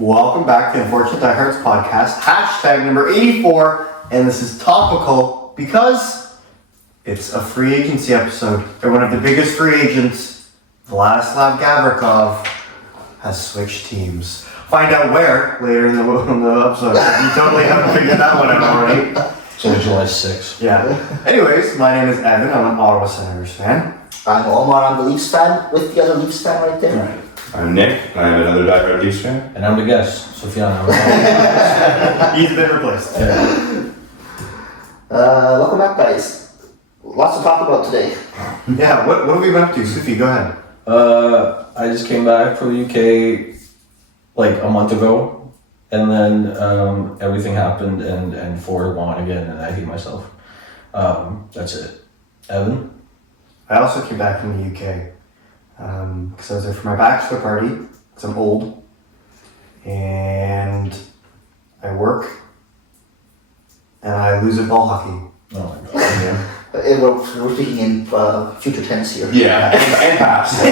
Welcome back to the Unfortunate Diehards podcast, hashtag number 84, and this is topical because it's a free agency episode, and one of the biggest free agents, Vladislav Gavrikov, has switched teams. Find out where later in the episode. You totally haven't figured that one out already. It's only July 6th. Yeah. Anyways, my name is Evan. I'm an Ottawa Senators fan. I'm Omar, I'm the Leafs fan, with the other Leafs fan right there. Right. I'm Nick, I'm another diehard Leafs fan. And I'm the guest, Sofiano. He's been replaced. Welcome back, guys. Lots to talk about today. Yeah, what have we been up to? Sophie, go ahead. I just came back from the UK like a month ago, and then everything happened, and Ford won again, and I hate myself. That's it. Evan? I also came back from the UK because I was there for my bachelor party, because I'm old, and I work, and I lose at ball hockey. Oh my god. Yeah. We're speaking in future tense here. Yeah, and past. I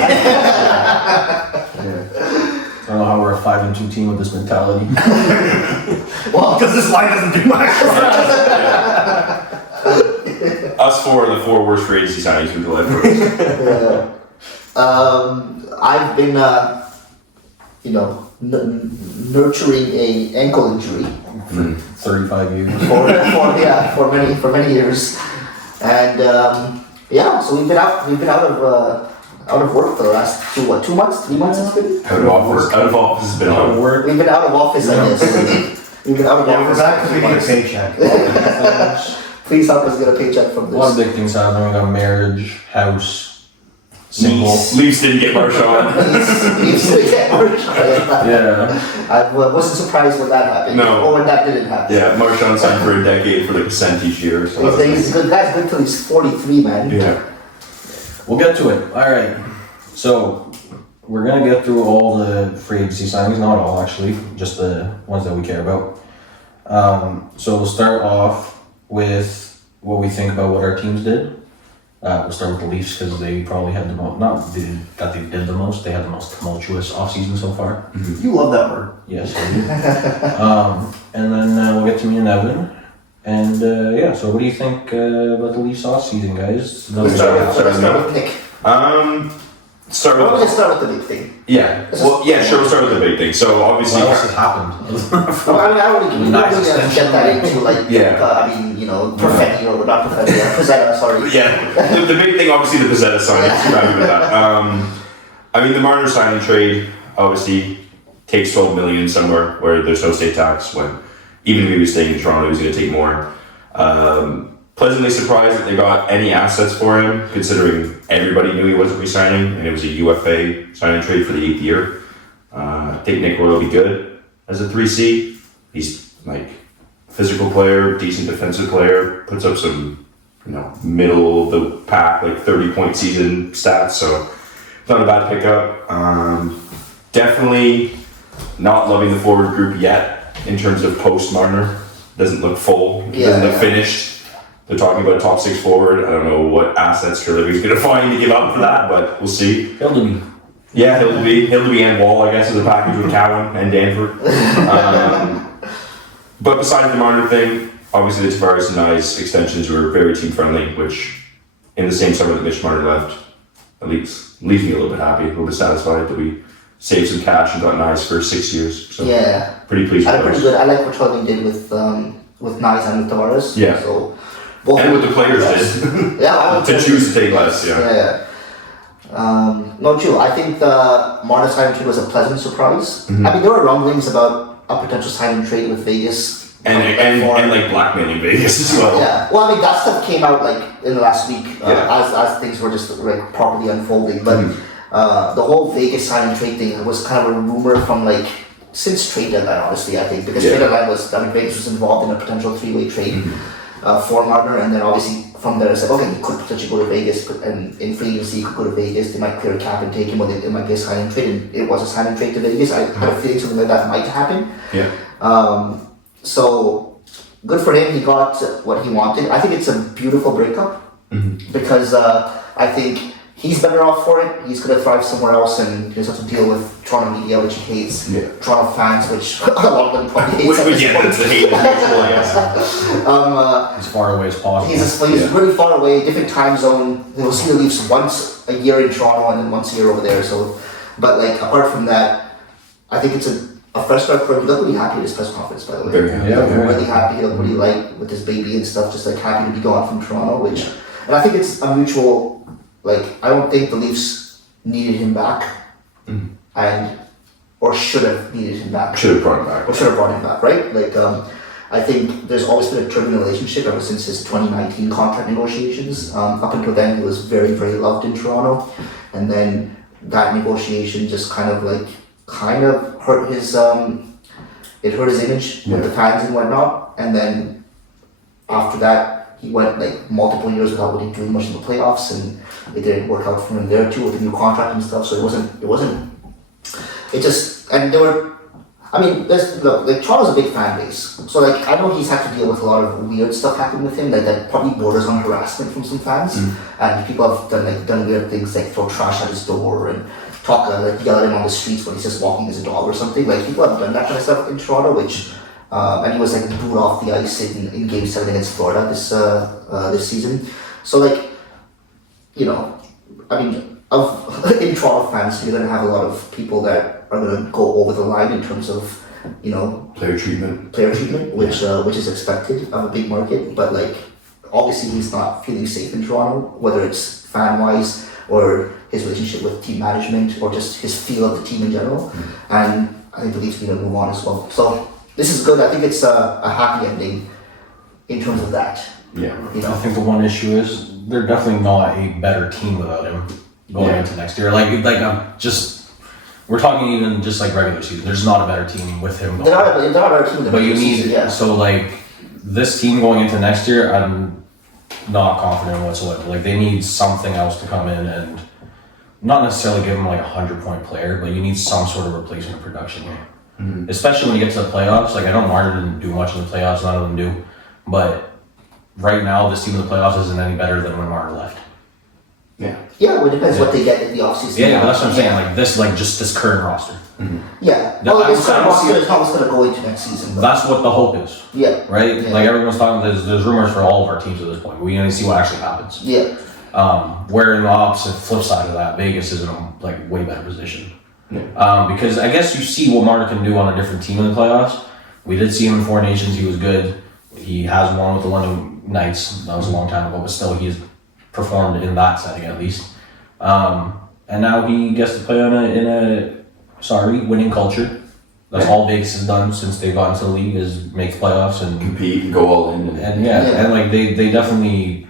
don't know how we're a 5-2 team with this mentality. Well, Because this line doesn't do much. Us four are the four worst free agency signings from July 1st. I've been, nurturing a ankle injury 35 years. for many years, and so we've been out of work for the last 3 months it's been. Out of office has been Out of on. work. We've been out of office, I guess. We've been out of Yeah, we're office. back because we need a paycheck. Please help us get a paycheck from A lot of this. big things happening. We got marriage, house, single. Leafs didn't get Marchand. Yeah. I wasn't surprised when that happened. No. Or when that didn't happen. Yeah, Marchand signed for a decade for like a cent each year. So He's a good guy. He's good till he's 43, man. yeah. We'll get to it. All right. So we're gonna get through all the free agency signings, not all actually, just the ones that we care about. So we'll start off with what we think about what our teams did. We'll start with the Leafs because they probably had the most, not that they did the most, they had the most tumultuous offseason so far. You love that word. Yes, I do. And then we'll get to me and Evan. And so what do you think about the Leafs offseason, guys? Let's start with Nick. Start Why don't we with just start with the big thing? yeah. Well, yeah, sure. We'll start with the big thing. So obviously, What else has happened? I don't Nice really have to get that into Perfetti or not Perfetti, Pizzetta, sorry. yeah, the big thing, obviously, the Pizzetta signing. Happy with that. The Marner signing trade obviously takes $12 million somewhere where there's no state tax. When even if he was staying in Toronto, he was going to take more. Pleasantly surprised that they got any assets for him, considering everybody knew he wasn't re-signing, and it was a UFA signing trade for the 8th year. I think Nick Roy will be good as a 3C. He's like physical player, decent defensive player, puts up some, middle of the pack, like 30-point season stats. So not a bad pickup. Definitely not loving the forward group yet in terms of post Marner. Doesn't look full. Doesn't look finished. They're talking about a top 6 forward. I don't know what assets Treliving's going to find to give up for that, but we'll see. Hildeby. Yeah, Hildeby and Wall, I guess, as a package with Cowan and Danford. But besides the Marner thing, obviously the Tavares and Nyes extensions were very team friendly, which in the same summer that Mitch Marner left, at least leaves me a little bit happy, a little bit satisfied that we saved some cash and got Nyes for 6 years. So Yeah. pretty pleased with those. I like what Treliving did with Nyes and with Tavares. Yeah. So both And what the players yes. did. Yeah, To choose to take less, yeah. No, true. I think the Marner signing trade was a pleasant surprise. Mm-hmm. I mean, there were rumblings about a potential signing trade with Vegas. And like blackmailing Vegas as well. Yeah. Well, I mean, that stuff came out like in the last week Yeah. as things were just like properly unfolding. But the whole Vegas signing trade thing was kind of a rumor from like since trade deadline, honestly, I think, because trade deadline Vegas was involved in a potential 3-way trade for Marner, and then obviously from there it's like, okay, he could potentially go to Vegas, and in free agency he could go to Vegas, they might clear a cap and take him, or it might be a signing trade, and it was a signing trade to Vegas. I had a feeling something like that might happen. Yeah. So good for him, he got what he wanted. I think it's a beautiful breakup because I think he's better off for it. He's gonna thrive somewhere else, and he doesn't have to deal with Toronto media, which he hates. Yeah. Toronto fans, which a lot of them probably hate. Yeah, that's the hate. Yeah. As far away as possible. He's really far away, different time zone. He'll see the Leafs once a year in Toronto and then once a year over there. So, but like apart from that, I think it's a fresh start for him. He looked really happy at his press conference, by the way. Very happy. He looked Yeah, really happy. He looked really light with his baby and stuff. Just like happy to be gone from Toronto, which, and I think it's a mutual. Like I don't think the Leafs needed him back, or should have needed him back. Should have brought him back. Or should have brought him back, right? Like, I think there's always been a turbulent relationship ever since his 2019 contract negotiations. Up until then, he was very, very loved in Toronto, and then that negotiation just kind of hurt his it hurt his image with the fans and whatnot. And then after that, he went like multiple years without really doing much in the playoffs, and it didn't work out for him there too with the new contract and stuff. So and there were. I mean, like Toronto's a big fan base, so like I know he's had to deal with a lot of weird stuff happening with him, like that probably borders on harassment from some fans, and people have done weird things like throw trash at his door and yell at him on the streets when he's just walking his dog or something. Like people have done that kind of stuff in Toronto, which and he was like booed off the ice in Game 7 against Florida this season. So like, you know, I mean, in Toronto fans, you're gonna have a lot of people that are gonna go over the line in terms of, you know, Player treatment. which is expected of a big market. But like, obviously, he's not feeling safe in Toronto, whether it's fan wise or his relationship with team management or just his feel of the team in general. And I think the Leafs need to move on as well. So this is good. I think it's a happy ending in terms of that. Yeah. You I know, think the one issue is they're definitely not a better team without him going into next year. We're talking even just like regular season. There's not a better team with him. they're not our team. But you need yeah. so like this team going into next year, I'm not confident whatsoever. Like they need something else to come in and not necessarily give them like 100-point player, but you need some sort of replacement production here. Especially when you get to the playoffs. Like I know Marner didn't do much in the playoffs, none of them do, but right now this team in the playoffs isn't any better than when Marner left. Yeah. Yeah, well, it depends what they get in the offseason. Yeah, but that's what I'm saying. Like this current roster. Yeah. No, Well, this I current don't roster see- is how it's going to go into next season. But That's what the hope is, yeah. right? Yeah. Like everyone's talking. There's rumors for all of our teams at this point. We need to see what actually happens. Yeah. Where in the opposite flip side of that, Vegas is in a like way better position. Because I guess you see what Marner can do on a different team in the playoffs. We did see him in Four Nations. He was good. He has won with the London Knights. That was a long time ago, but still he's performed in that setting at least. And now he gets to play in a winning culture. That's all Vegas has done since they've gotten to the league is make the playoffs and Compete and go all in. and like they definitely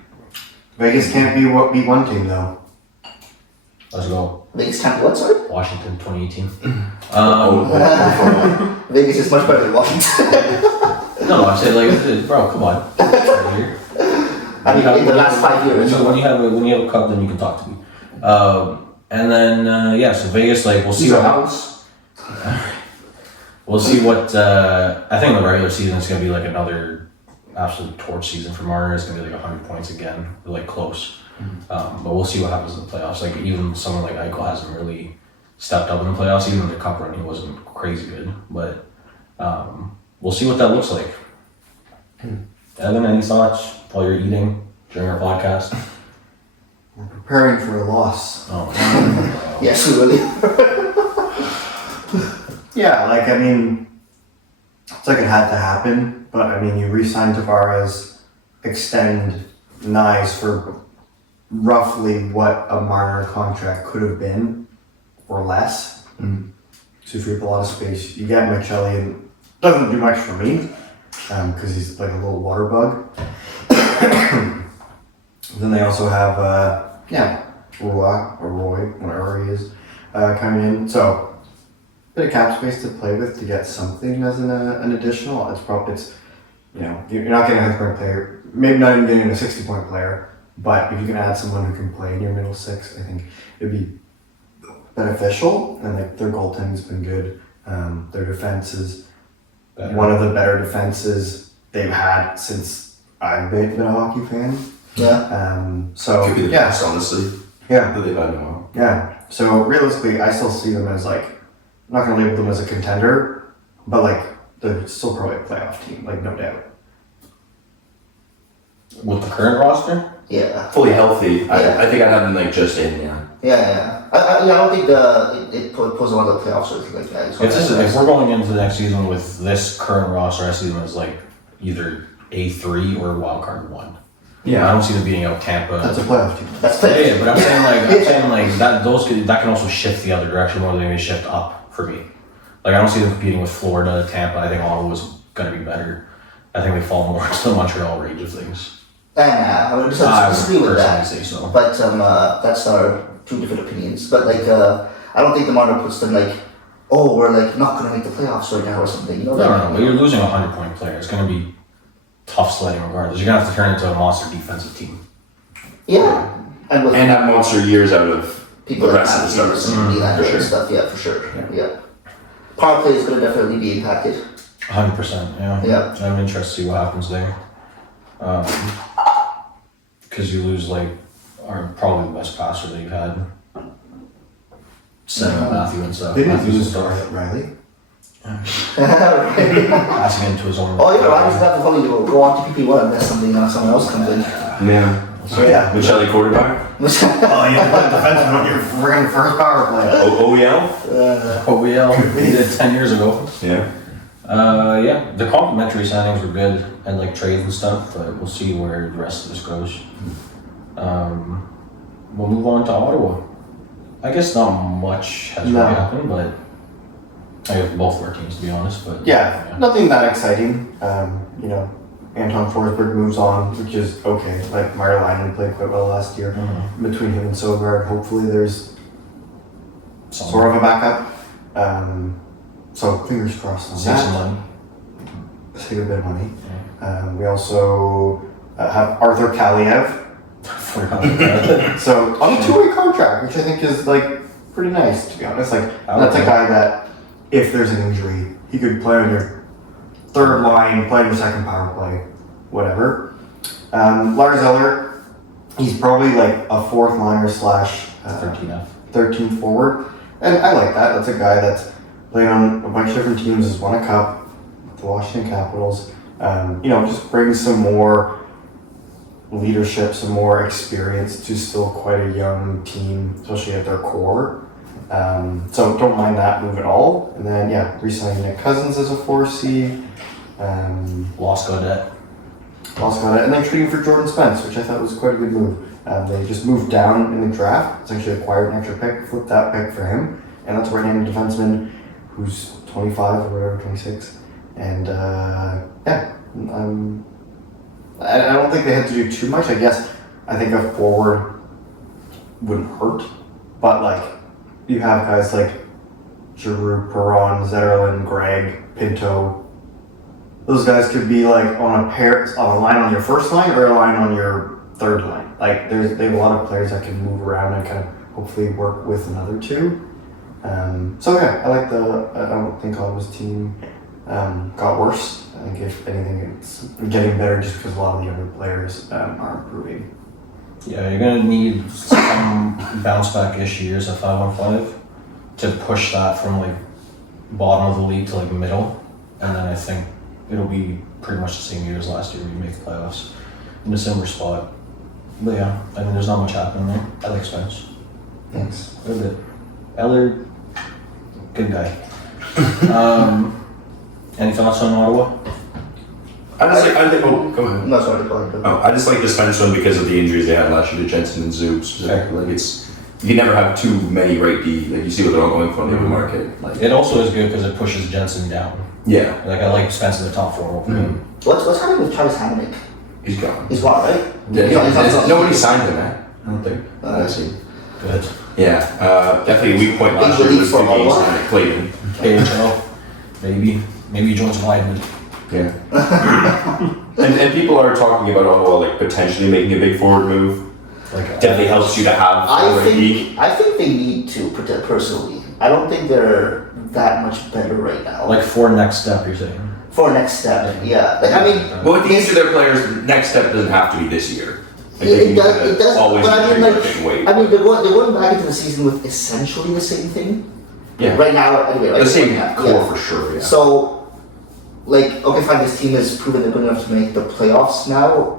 Vegas can't be one team though. let's go Vegas can't what, sorry? Washington 2018. Vegas is much better than Washington. No, I'm saying like, bro, come on. I mean, in the last 5 years. When you have a cup, then you can talk to me. And then so Vegas, like we'll see These what are happens. We'll see what I think the regular season is gonna be like another absolute torch season for Marner. It's gonna be like 100 points again, like close. But we'll see what happens in the playoffs. Like even someone like Eichel hasn't really stepped up in the playoffs. Even in the cup run, he wasn't crazy good. But we'll see what that looks like. Evan, any thoughts while you're eating during our podcast? We're preparing for a loss. Oh, Yes, we really. Yeah, like I mean, it's like it had to happen, but I mean, you re-sign Tavares, extend Nyes for roughly what a Marner contract could have been, or less. So if you have a lot of space, you get Michelli, and doesn't do much for me, because he's like a little water bug. Then they also have, Roy, whatever he is, coming in. So, bit of cap space to play with to get something as an additional. You're not getting a 100-point player, maybe not even getting a 60-point player, but if you can add someone who can play in your middle six, I think it'd be beneficial. And like their goaltending's been good. Their defense is one of the better defenses they've had since I've been a hockey fan. Yeah. So Could be the best, honestly. Yeah. that they've had in a while. Yeah. So realistically, I still see them as like, I'm not gonna label them as a contender, but like they're still probably a playoff team, like no doubt. With the current roster? Yeah. Fully healthy. Yeah. I think I'd have them like just in, yeah. Yeah. I don't think it pulls one of the playoffs or anything like that. If we're going into the next season with this current roster, I see them as like either A3 or wildcard 1. I don't see them beating out Tampa. That's a playoff team. That's Yeah, but I'm saying like that can also shift the other direction more than they shift up for me. Like I don't see them competing with Florida, Tampa. I think Ottawa's gonna be better. I think they fall more into the Montreal range of things. I would I would disagree with personally that. say so. But that's our two different opinions. But like, I don't think the Marner puts them like, oh, we're like not gonna make the playoffs right now or something. You know? No, but you're losing a 100-point player. It's gonna be tough sledding regardless. You're gonna have to turn it into a monster defensive team. Yeah, and with And have monster years out of people the that rest of have the years stars. and Nylander For sure. and stuff. Yeah, for sure. Yeah. Power play is gonna definitely be impacted. 100%. Yeah. Yeah. I'm interested to see what happens there. Because you lose like probably the best passer that you've had. Setting up Matthew and stuff. They didn't Matthew's lose a star. Riley. Passing into his own. Oh yeah, Ryan's gonna have to probably go on to PP1 unless someone else comes in. Yeah. So yeah. With Shelley quarterback. Oh, you have to put defenseman on your friggin' first power play. OEL? OEL, we did 10 years ago. Yeah. Yeah, the complimentary signings were good and like trades and stuff, but we'll see where the rest of this goes. We'll move on to Ottawa. I guess not much has No. really happened, but I guess both of our teams to be honest. But Yeah, nothing that exciting. You know, Anton Forsberg moves on, which is okay. Like Mario Linen played quite well last year. Between him and Sogard, hopefully there's sort of a backup. So fingers crossed on Save some that. money. Save a bit of money. We also have Arthur Kaliev. Forgot about that. So on a two-way contract, which I think is like pretty nice to be honest. Like that's a guy that if there's an injury, he could play on your third line, play on your second power play, whatever. Lars Eller, he's probably like a fourth liner slash 13F. 13th forward, and I like that. That's a guy that's played on a bunch of different teams, has won a cup with the Washington Capitals. You know, just brings some more leadership, some more experience to still quite a young team, especially at their core. So don't mind that move at all. And then yeah, re-signing Nick Cousins as a 4C. Lost Gaudette. Also got it, and then trading for Jordan Spence, which I thought was quite a good move. They just moved down in the draft, essentially acquired an extra pick, flipped that pick for him, and that's a right-handed defenseman who's 25 or whatever, 26. And yeah, I don't think they had to do too much. I guess I think a forward wouldn't hurt, but like you have guys like Giroux, Perron, Zetterlund, Gregg, Pinto. Those guys could be like on a line on your first line or a line on your third line. Like they have a lot of players that can move around and kind of hopefully work with another two. So yeah, I don't think Ottawa's team got worse. I think if anything, it's getting better just because a lot of the younger players are improving. Yeah, you're gonna need some bounce back-ish years at 5-on-5 to push that from like bottom of the league to like middle, and then I think it'll be pretty much the same year as last year when you make the playoffs in a similar spot. But yeah, I mean, there's not much happening there. I like Spence. Thanks. A little bit. Eller, good guy. Any thoughts on Ottawa? I think. Oh, go ahead. No, sorry, go ahead. Oh, I just like the Spence one because of the injuries they had last year to Jensen and Zub specifically. Like you can never have too many right D. Like you see what they're all going for in the open market. Like It also is good because it pushes Jensen down. yeah, Like I like Spence in the top 4 over him. What's happening with Travis Hamonic? he's gone. He's gone, right? Yeah, nobody signed him, man. I don't think. I see. Good. Yeah, definitely a weak point last year was 2 games at Clayton. KHL, maybe he joins Weidman. Yeah. and people are talking about Ottawa like potentially making a big forward move. Like Definitely helps you to have already. I think they need to, personally. I don't think they're that much better right now. Like for next step, you're saying. For next step, yeah. Like I mean, Well, with the age of their players, the next step doesn't have to be this year. It does, Always but I mean, like, injury wait. I mean, they're going back into the season with essentially the same thing. Yeah. Right now, anyway, right? The same Yeah. core for sure. Yeah. So, like, okay, fine. This team has proven they're good enough to make the playoffs now.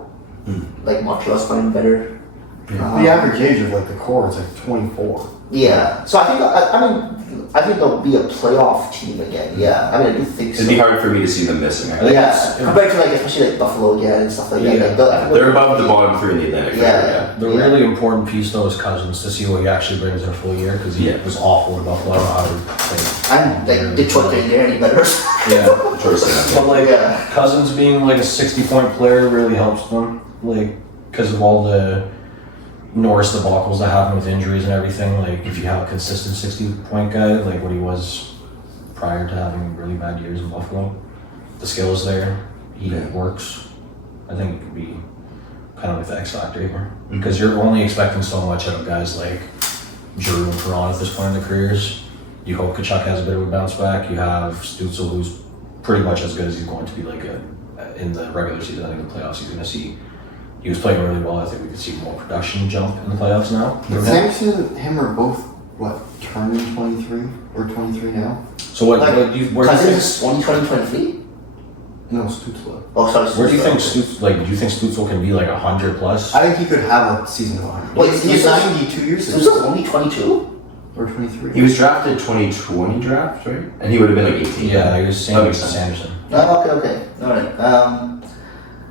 Like Montreal's playing better. The average age of like the core is like 24. Yeah. So I think I think they'll be a playoff team again. Yeah. I mean, I do think so. It'd be hard for me to see them missing. I think. Yeah. Compared to like especially like Buffalo again and stuff like that. Yeah. Like, They're above the bottom three in the Atlantic. Yeah. The really important piece though is Cousins to see what he actually brings in a full year because he Yeah. was awful in Buffalo. I don't know how to And like Detroit didn't get any better. yeah. Choice. But like Yeah. Cousins being like a 60-point player really helps them, like because of all the Norris debacles that happen with injuries and everything. Like if you have a consistent 60-point guy, like what he was prior to having really bad years in Buffalo, the skill is there. He works. I think it could be kind of like the X factor here because you're only expecting so much out of guys like Giroux and Perron at this point in their careers. You hope Kachuk has a bit of a bounce back. You have Stützle, who's pretty much as good as he's going to be like in the regular season. I think in the playoffs he's going to see. He was playing really well. I think we could see more production jump in the playoffs now. Samson and him are both what turning 23 or 23 now. So what? Like, Where do you think? Cousins is only 2023. No, Stützle. Oh, sorry. Where do you think Stützle. Stützle? Like, do you think Stützle can be like 100 plus? I think he could have a season of 100. Wait, he's he's 92 years ago. Stützle's only 22. Or 23. He was drafted 2020 draft, right? And he would have been like 18. Yeah, he was That same makes as sense. Sanderson. Oh, okay. All right.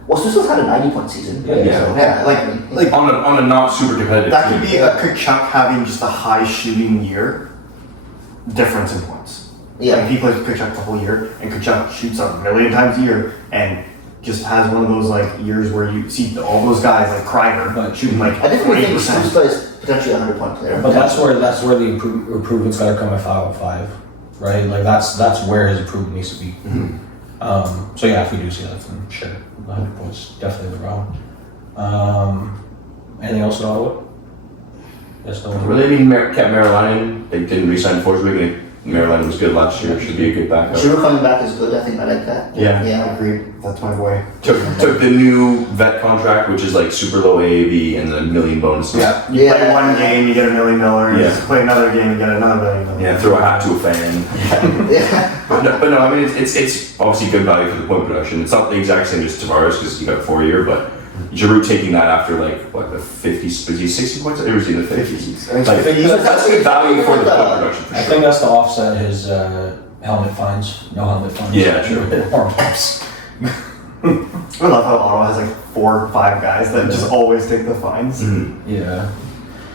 Well, Stützle's had a 90-point season. Yeah. So, Yeah, like- I mean, like- On a not super competitive That team. could be a Kachuk having just a high shooting year. Difference in points. Like yeah. he plays Kachuk the whole year, and Kachuk shoots a million times a year, and just has one of those like years where you see all those guys like Kreider But- shooting like I definitely think 20%. Stützle is potentially a 100-point player. But that's where the improvement's got to come at 505, right? Like that's where his improvement needs to be. So yeah, if we do see that, then sure, 100 points definitely the round. Anything else at Ottawa? Yes, no. Well, they kept Maryline. They didn't re-sign Forsberg. Maryline was good last year. Should be a good backup. Giroux coming back is good. I think I like that. Yeah. Yeah. Agreed. That's my boy. Took the new vet contract, which is like super low AAV and a million bonuses. You Yeah. play one game, you get $1 million. You Yeah. just play another game, you get another $1 million. Yeah, throw a hat to a fan. Yeah. But no, I mean it's obviously good value for the point production. It's not the exact same as Tavares because he got a 4-year, but Giroux taking that after like what the 50s, was he 60 points? It was in the 50s. Like, that's good value for the point production for I sure. think that's to offset his helmet fines. No helmet fines. Yeah, true. Warm-ups. I love how Ottawa has like 4 or 5 guys that just always take the fines. Yeah.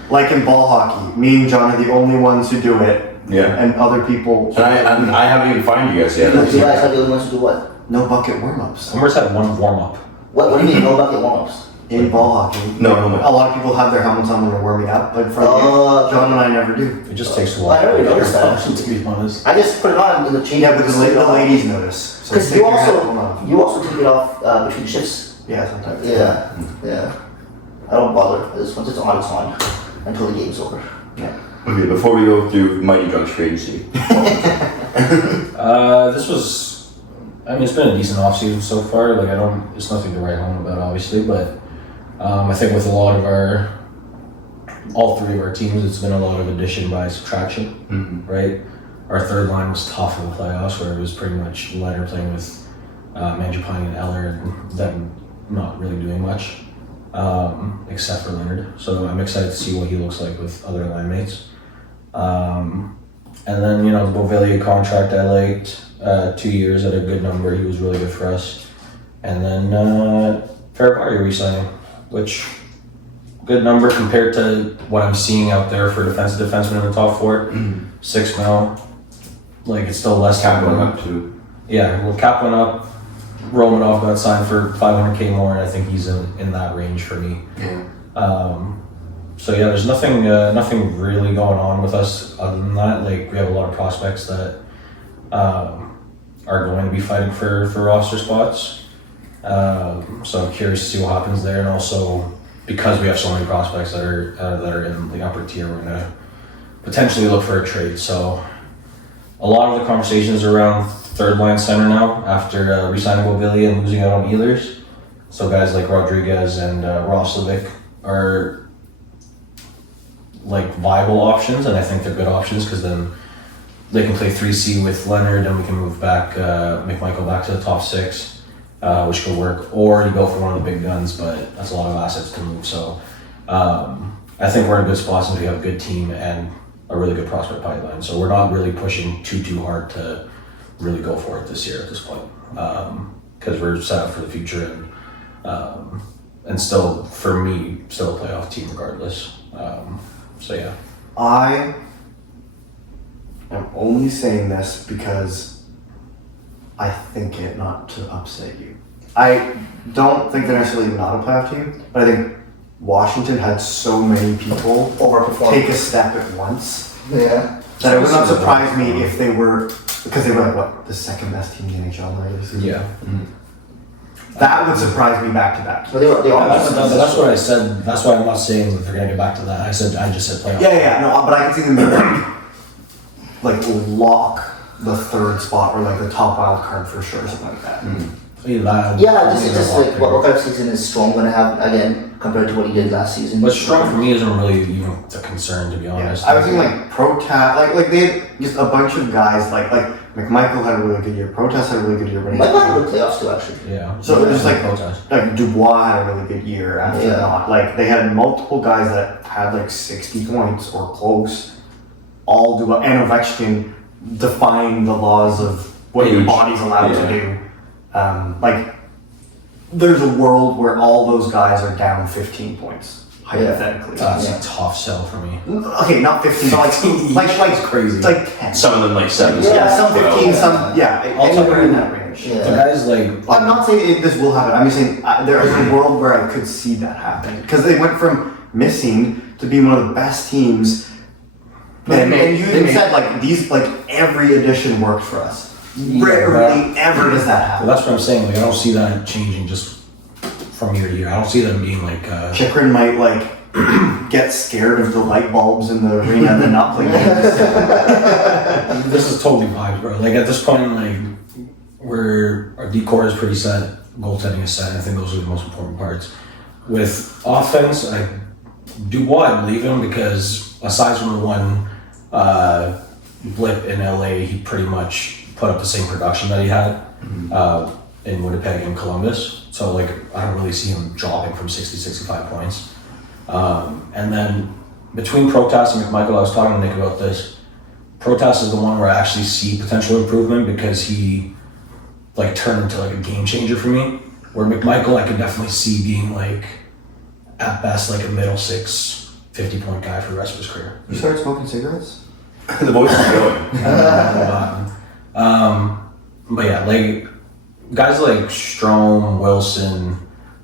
Like in ball hockey, me and John are the only ones who do it, Yeah. and other people And I haven't even found you guys yet. You guys are the only ones who do what? no bucket warm-ups Summers had one warm-up. What do you mean no bucket warm-ups? in ball hockey. No helmet. A lot of people have their helmets on when they're warming up, but for Oh, John and I never do. It just takes a I while. already noticed that. To be honest. I just put it on in the change. Yeah, but the ladies notice. So Because take you your hat also off. you also take it off between shifts. Yeah, sometimes. Yeah. Yeah. I don't bother. This once it's on until the game's over. Okay, before we go through Mighty Drunk's free agency, This was, I mean, it's been a decent offseason so far. Like, it's nothing to write home about, obviously, but I think with a lot of all 3 of our teams, it's been a lot of addition by subtraction, right? Our third line was tough in the playoffs, where it was pretty much Leonard playing with Mangiapane and Eller, and them not really doing much, except for Leonard. So I'm excited to see what he looks like with other line mates. And then, the Beauvillier contract I liked, 2 years at a good number. He was really good for us. And then Ferravari re-signing, which good number compared to what I'm seeing out there for defensive defensemen in the top 4. 6 mil. Like, it's still less cap than going up to. Yeah, well, Cap went up. Romanov got signed for $500K more, and I think he's in that range for me. So yeah, there's nothing really going on with us other than that. Like, we have a lot of prospects that are going to be fighting for roster spots. So I'm curious to see what happens there, and also because we have so many prospects that are in the upper tier, we're gonna potentially look for a trade. So a lot of the conversations are around third line center now after re-signing Beauvillier and losing out on Ehlers. So guys like Rodriguez and Roslovic are like viable options, and I think they're good options because then they can play 3C with Leonard, and we can move back McMichael back to the top 6, which could work. Or you go for one of the big guns, but that's a lot of assets to move. So I think we're in a good spot since we have a good team and a really good prospect pipeline. So we're not really pushing too hard to really go for it this year at this point, because we're set up for the future and still, for me, still a playoff team regardless. So yeah. I am only saying this because I think it, not to upset you. I don't think they're necessarily not a playoff team, but I think Washington had so many people Overperform. take a step at once Yeah. that it would not surprise me if they were, because they were like, what, the second best team in the NHL in the regular season? Yeah. That would surprise me back to back. So they are. That's what I said. That's why I'm not saying that they're gonna get back to that. I just said playoff. Yeah, no, but I can see them like lock the third spot or like the top wild card for sure, or something like that. Yeah, just like what kind of season is Strong going to have again compared to what he did last season? But Strong for me isn't really even a concern, to be Yeah, honest. I was thinking like Protest, like they had just a bunch of guys like McMichael had a really good year, Protest had a really good year, but Michael had a good playoffs too, actually. Yeah. So there's like Protest. Dubois had a really good year after Yeah. that. Like they had multiple guys that had like 60 points or close, all do and Ovechkin defying the laws of what your Huge. body's allowed Yeah. to do. Like there's a world where all those guys are down 15 points hypothetically. That's Yeah. a tough sell for me. Okay, not 15, but like crazy. like 10. Some of them like 7. Yeah, some 15, Yeah. some anywhere in that range. Yeah. The guys like I'm not saying this will happen. I'm just saying there is a world where I could see that happen because they went from missing to being one of the best teams. And you even said like these, like every addition worked for us. Rarely ever does that well, happen. that's what I'm saying. Like I don't see that changing just from year to year. I don't see them being like Chikrin might like get scared of the light bulbs in the arena and then not play games. this is totally vibes, bro. Like at this point, like our decor is pretty set, goaltending is set. I think those are the most important parts. With offense, Dubois, I believe him because aside from the one blip in LA, he pretty much put up the same production that he had in Winnipeg and Columbus. So like I don't really see him dropping from 60, 65 points. And then between Protas and McMichael, I was talking to Nick about this. Protas is the one where I actually see potential improvement because he like turned into like a game changer for me. Where McMichael I could definitely see being like at best like a middle 6, 50-point guy for the rest of his career. You started smoking cigarettes? The voice is going. But yeah, like guys like Strome, Wilson,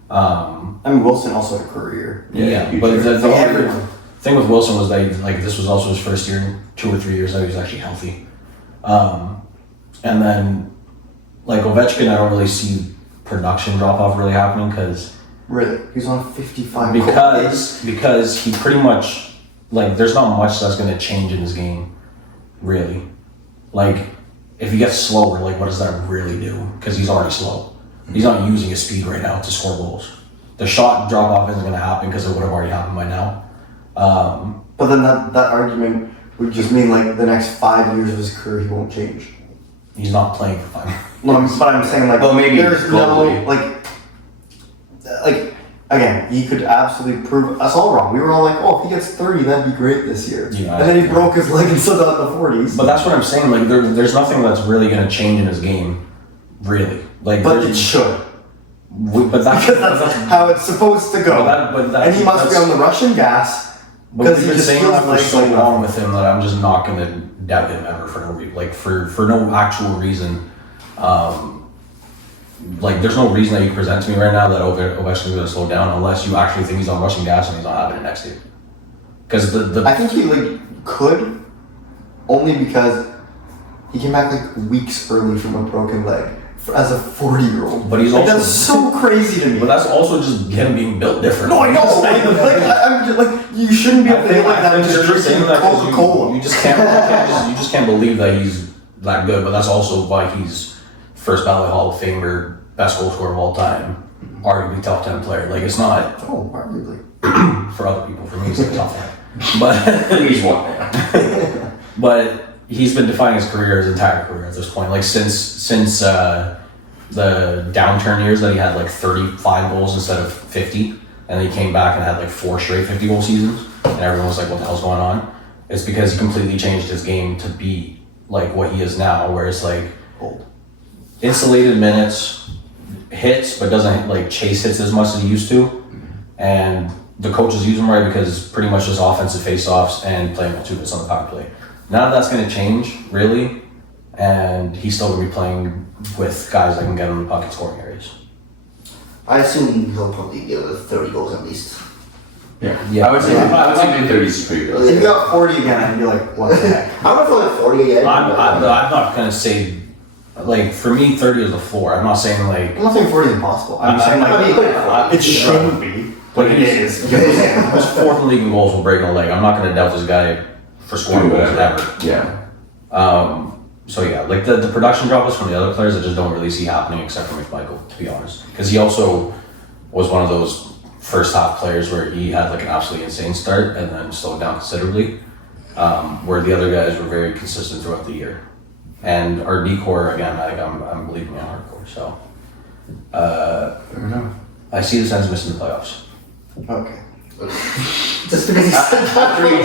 I mean, Wilson also had a career. yeah. huge But year. the Everyone. thing with Wilson was that like this was also his first year in 2 or 3 years that he was actually healthy. And then like Ovechkin, I don't really see production drop off really happening because He's on 55 goals. because he pretty much like there's not much that's gonna change in his game, really. Like if he gets slower, like what does that really do? Because he's already slow. He's not using his speed right now to score goals. The shot drop off isn't gonna happen because it would have already happened by now. But then that argument would just mean like the next 5 years of his career he won't change. He's not playing for 5 years. No, but I'm saying like Well, maybe there's globally. no like again he could absolutely prove us all wrong. We were all like, oh, if he gets 30, that'd be great this year. Yeah, and then he broke his leg and still got in the 40s. But that's what I'm saying. Like there's nothing that's really gonna change in his game, really. Like But it there's- should but that's because that's how it's supposed to go. And he must be on the Russian gas But because we've he been just saying feels that for like so long with him that I'm just not gonna doubt him ever for no reason. Like for no actual reason. Like there's no reason that you present to me right now that Ovechkin's gonna slow down unless you actually think he's on Russian gas and he's not having it next year. Because I think he like could only because he came back like weeks early from a broken leg as a 40-year-old. But he's like, also- that's so crazy to me. but that's also just him being built different. No, I know. I'm just like you shouldn't be able to hit like that and you're just saying drinking that 'cause Coca-Cola. You just can't believe that he's that good. But that's also why he's first ballot Hall of Famer, best goal scorer of all time, arguably top 10 player. Like it's not. Oh, arguably. for other people. For me, he's a top guy. But He's one. but he's been defining his career, his entire career at this point. Like since the downturn years that he had like 35 goals instead of 50, and then he came back and had like 4 straight 50-goal seasons, and everyone was like, "What the hell's going on?" It's because he completely changed his game to be like what he is now, where it's like insulated minutes, hits, but doesn't like chase hits as much as he used to, and the coaches use him right because pretty much just offensive face-offs and playing with 2 minutes on the power play. None of that's going to change, really, and he's still going to be playing with guys that can get him the puck in scoring areas. I assume he'll probably get 30 goals at least. Yeah. I would say mid-30s is pretty good. If you got 40 again, I'd be like, what the heck? I'm gonna throw like 40 again. I'm not going to say, like, for me, 30 is the floor. I'm not saying, like, I'm not saying 40 is impossible. I'm saying I mean, like, it shouldn't be, but it is. he's 4th in the league in goals will break a leg. I'm not going to doubt this guy for scoring goals ever. Yeah. So yeah, like the production drop is from the other players I just don't really see happening except for McMichael, to be honest. Because he also was one of those first half players where he had like an absolutely insane start and then slowed down considerably. Where the other guys were very consistent throughout the year. And our D-core, again, I'm believing in hardcore, so. Fair enough. I see the Sens missing the playoffs. Okay. Just because he said that. After you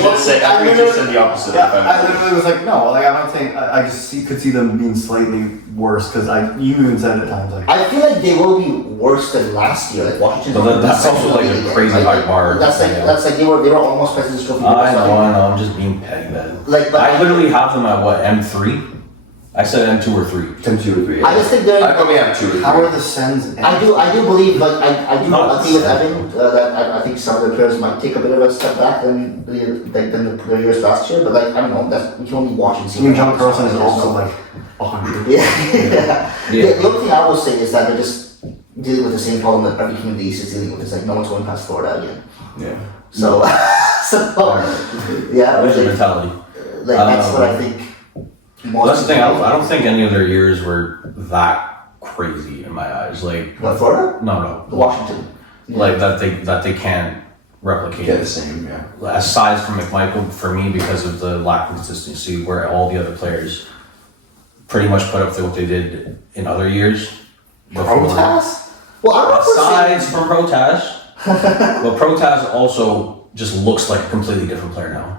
just said the opposite. Yeah, I literally was like, no, like I'm not saying, I just could see them being slightly worse, because you even said at times, like, I feel like they will be worse than last year. Like Washington. But that's also like a crazy high bar. That's like they were almost President's Trophy. I know, I'm just being petty then. Like, but I literally have them at what, M3? I said M2 or 3. 2 or 3. I just think they're. I probably have 2 or 3. how are the Sens? I do believe, like, I do Not agree with sad. Evan, that I think some of the players might take a bit of a step back than the years last year, but like, I don't know, that's, we can only watch and see. I mean, John Carlson is There's also no- like 100. Yeah. The only thing I will say is that they're just dealing with the same problem that every team in the East is dealing with. It's like no one's going past Florida again. Yeah. So, yeah, There's a like, mentality. that's what I think. Well, that's the thing, I don't think any of their years were that crazy in my eyes. Like, What, Florida? no. Washington. Like, that they can't replicate. Get the same, yeah. Aside from McMichael, for me, because of the lack of consistency, where all the other players pretty much put up what they did in other years. Protas? Well, I don't know if we're saying. Aside from Protas, but Protas also just looks like a completely different player now.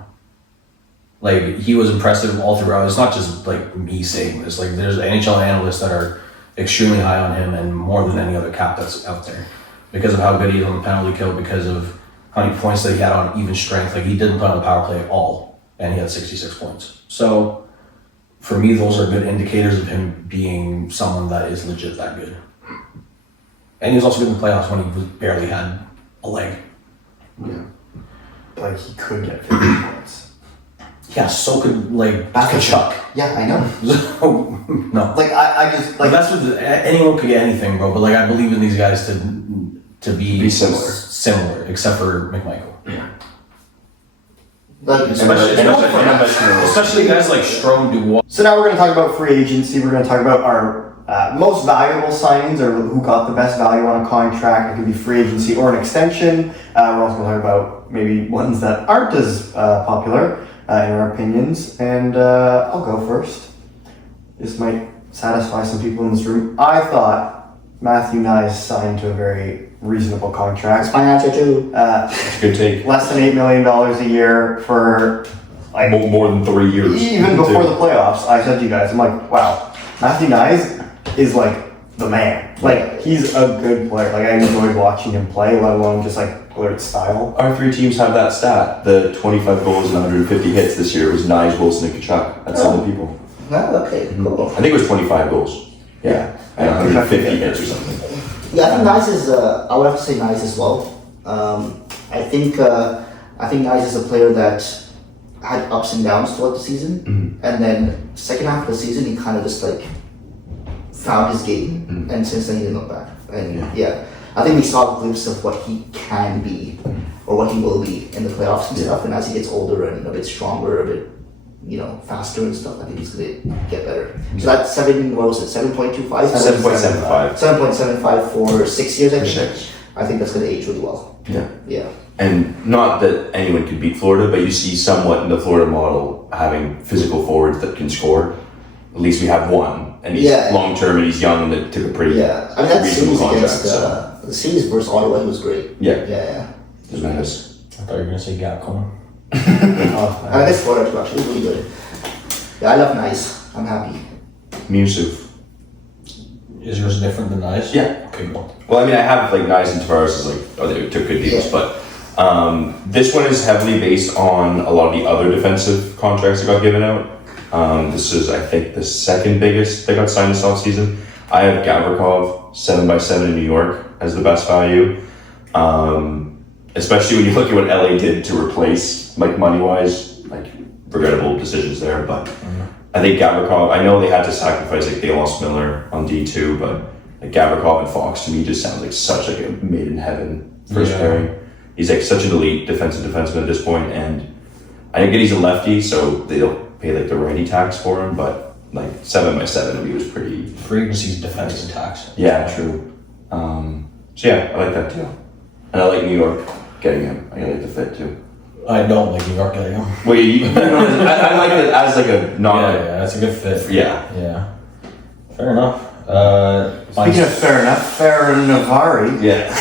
Like, he was impressive all throughout. It's not just like me saying this. Like, there's NHL analysts that are extremely high on him and more than any other cap that's out there because of how good he is on the penalty kill, because of how many points that he had on even strength. Like, he didn't play on the power play at all, and he had 66 points. So, for me, those are good indicators of him being someone that is legit that good. And he was also good in the playoffs when he barely had a leg. Yeah. Like, he could get 50 points. Yeah, so could, like, That's Kachuk. Yeah, I know. So, no. Like, I just, Like, like, that's what anyone could get anything, bro. But like, I believe in these guys to be similar. similar, except for McMichael. Like, Especially guys like Strome, Dubois. so now we're going to talk about free agency. We're going to talk about our most valuable signings, or who got the best value on a contract. It could be free agency or an extension. We're also going to talk about maybe ones that aren't as popular in our opinions. And I'll go first. This might satisfy some people in this room. I thought Matthew Nyes signed to a very reasonable contract. my answer too. Good take. Less than $8 million a year for like More than 3 years. even before the playoffs. I said to you guys, I'm like, wow, Matthew Nyes is like the man. Like, he's a good player. Like, I enjoyed watching him play, let alone just like player style. Our 3 teams have that stat. The 25 goals and 150 hits this year was Nyes, Wilson, and Kachuk. That's some of the people. Oh, okay, cool. I think it was 25 goals. Yeah. And 150 hits or something. Yeah, I think Nice is. I would have to say Nice as well. I think Nice is a player that had ups and downs throughout the season, and then second half of the season he kind of just like found his game, and since then he didn't look back. And yeah, I think we saw a glimpse of what he can be, or what he will be in the playoffs and stuff. And as he gets older and a bit stronger, a bit faster and stuff, I think he's gonna get better. So that's 7.25? 7.75. 7.75 for 6 years, I think. 6. I think that's gonna age really well. Yeah. Yeah. and not that anyone could beat Florida, but you see somewhat in the Florida model having physical forwards that can score. At least we have one, and he's Yeah. long term and he's young and that took a pretty Yeah, I mean that reasonable series contract. against So the series versus Ottawa, he was great. yeah, Yeah. it was nice. I thought you were gonna say Gatcombe. Oh, I like Florida too. Actually, really good. Yeah, I love Nice. I'm happy. Musuf. Is yours different than Nice? Yeah. Okay, well. Well, I mean, I have like Nice and Tavares is like, oh, they took good deals, Yeah. but this one is heavily based on a lot of the other defensive contracts that got given out. This is, I think, the second biggest that got signed this offseason. I have Gavrikov 7x7 in New York as the best value. Especially when you look at what LA did to replace, like money wise, like regrettable decisions there. But I think Gavrikov, I know they had to sacrifice, like they lost Miller on D2, but like Gavrikov and Fox to me just sounds like such like a made in heaven first Yeah. pairing. He's like such an elite defensive defenseman at this point, and I get he's a lefty, so they don't pay like the righty tax for him, but like 7x7 he was pretty. Free agency's defense and tax. Yeah, true. So yeah, I like that too, and I like New York getting him. I like the fit too. I don't like New York getting him. Well, you know, I like it as like a non. Yeah, that's a good fit. Yeah. Yeah. Fair enough. Speaking of fair enough, Farron Navari. Yeah.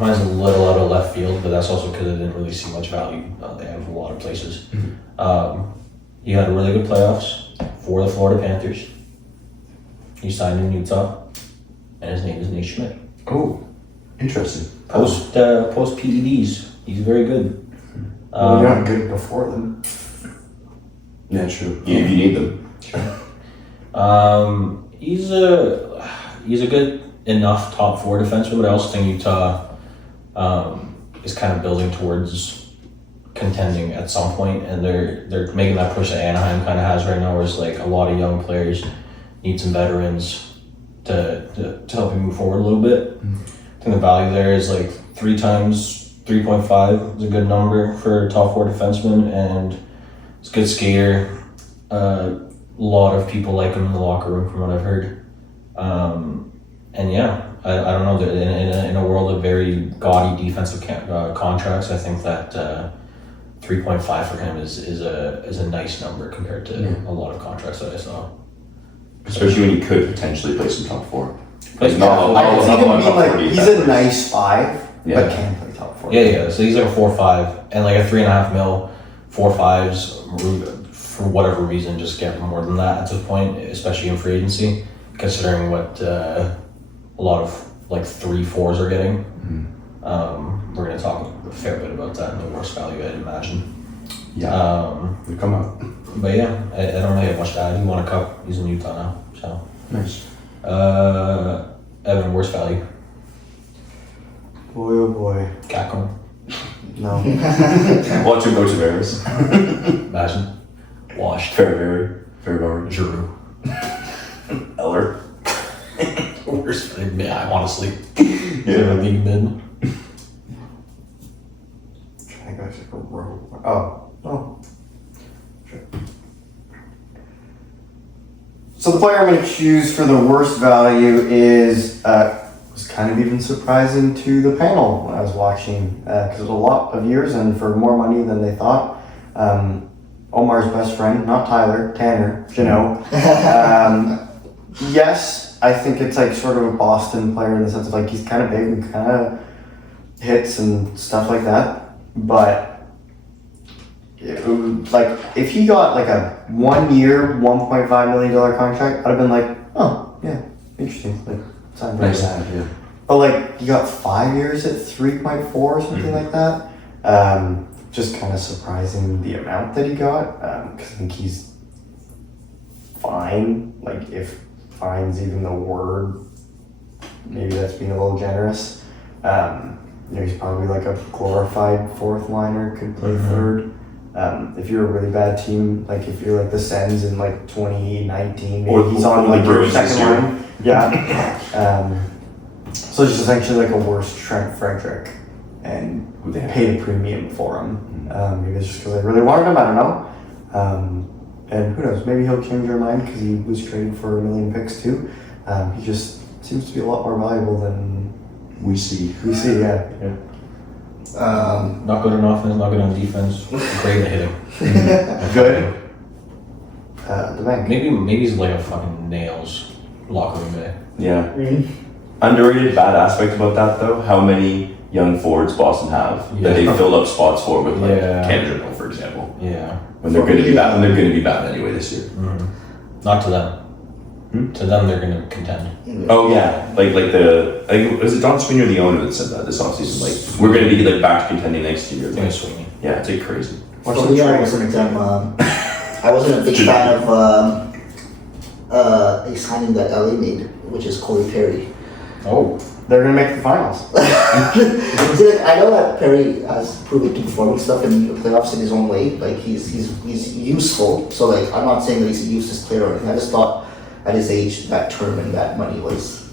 Mine's a little out of left field, but that's also because I didn't really see much value. They have a lot of places. He had really good playoffs for the Florida Panthers. He signed in Utah, and his name is Nate Schmidt. Oh, interesting. Post PEDs, he's very good. Well, you're not good before them. Yeah, true. If you need them. He's a good enough top four defenseman, but I also think Utah is kind of building towards contending at some point, and they're making that push that Anaheim kind of has right now, where it's like a lot of young players need some veterans to help you move forward a little bit. I think the value there is like 3 times 3.5 is a good number for a top four defenseman, and it's a good skater. A lot of people like him in the locker room, from what I've heard. And yeah, I don't know. In a world of very gaudy defensive contracts, I think that 3.5 for him is a nice number compared to a lot of contracts that I saw. Especially when you could potentially play some top four. But not I can see him not being top like, 40 he's a defenders. nice 5, Yeah. but can play top 4. yeah. So he's like a 4.5 and like a 3.5 mil, 4.5s for whatever reason just get more than that at this point, especially in free agency, considering what a lot of like 3.4s are getting. We're gonna talk a fair bit about that in the worst value, I'd imagine. Yeah. They come up. But yeah, I don't really have much to add. He won a cup. He's in Utah now. So, Nice. Evan, worst value. Boy, oh boy. Gatcombe. No. Watch him go to Vegas. Imagine. Washed. Fairbury. Giroux. Eller. Worst. Yeah, honestly. Yeah. League mid. I guess like a row. Oh. Sure. So the player I'm going to choose for the worst value is was kind of even surprising to the panel when I was watching because it was a lot of years and for more money than they thought. Omar's best friend, not Tyler, Tanner Jeannot. Yes, I think it's like sort of a Boston player in the sense of like he's kind of big and kind of hits and stuff like that, but it would, like if he got like a 1 year $1.5 million contract, I'd have been like, oh yeah, interesting, like sign for Nice. that. Yeah. But like you got 5 years at 3.4 or something like that. Just kind of surprising the amount that he got because I think he's fine. Like if fine's even the word, maybe that's being a little generous. He's probably like a glorified fourth liner, could play third. If you're a really bad team, like if you're like the Sens in like 2019, maybe Or he's the on like your Bruins this second year. line. Yeah. So it's just essentially like a worse Trent Frederick and Who they have. paid a premium for him. Maybe it's just because they really wanted him, I don't know. And who knows, maybe he'll change their mind because he was traded for 1 million picks too. He just seems to be a lot more valuable than We see. we see, yeah. Not good on offense, not good on defense. Great at hitting. Good. The bank. Maybe he's like a fucking nails locker room guy. Yeah. Underrated bad aspect about that though, how many young forwards Boston have that they filled up spots for with like Yeah. Canada, for example. Yeah. When they're going to be bad, and they're going to be bad anyway this year. Not to them. To them, they're gonna contend. Oh yeah, like the I think was it Don Sweeney or the owner that said that this offseason? Like we're going to be like back to contending next year. I think it's Sweeney. Yeah, it's like crazy. For me, I wasn't a big fan of a signing that LA made, which is Corey Perry. Oh. They're gonna make the finals. See, like, I know that Perry has proven to performing stuff in the playoffs in his own way. Like he's useful. So like I'm not saying that he's a useless player or anything. I just thought at his age that term and that money was.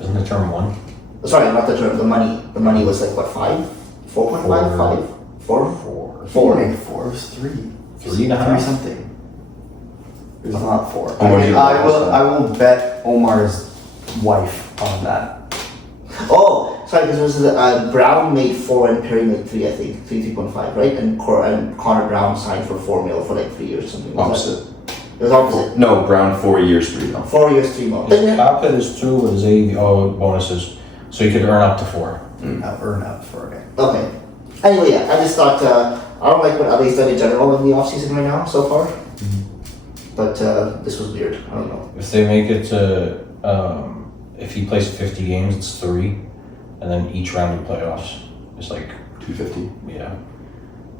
Isn't the term one? Sorry, not the term. The money. The money was like what 4.5, 5, 4. Four. It was 3. 3.5. something. It was not 4. Omar's your I boss, will bet Omar's wife on that. Oh, sorry, because it was Brown made 4 and Perry made 3. I think 3.5, right? And Connor Brown signed for $4 million for like 3 years or something. Opposite. It was opposite. No, Brown 4 years, 3 now. 4 years, 3 more. His cap hit is 2 and his bonuses, so you could earn up to 4. Earn up for it. Okay. Anyway, yeah, I just thought I don't like what LA's done in general in the offseason right now so far. But this was weird. I don't know. If they make it to, if he plays 50 games, it's 3, and then each round of playoffs is like 250. yeah.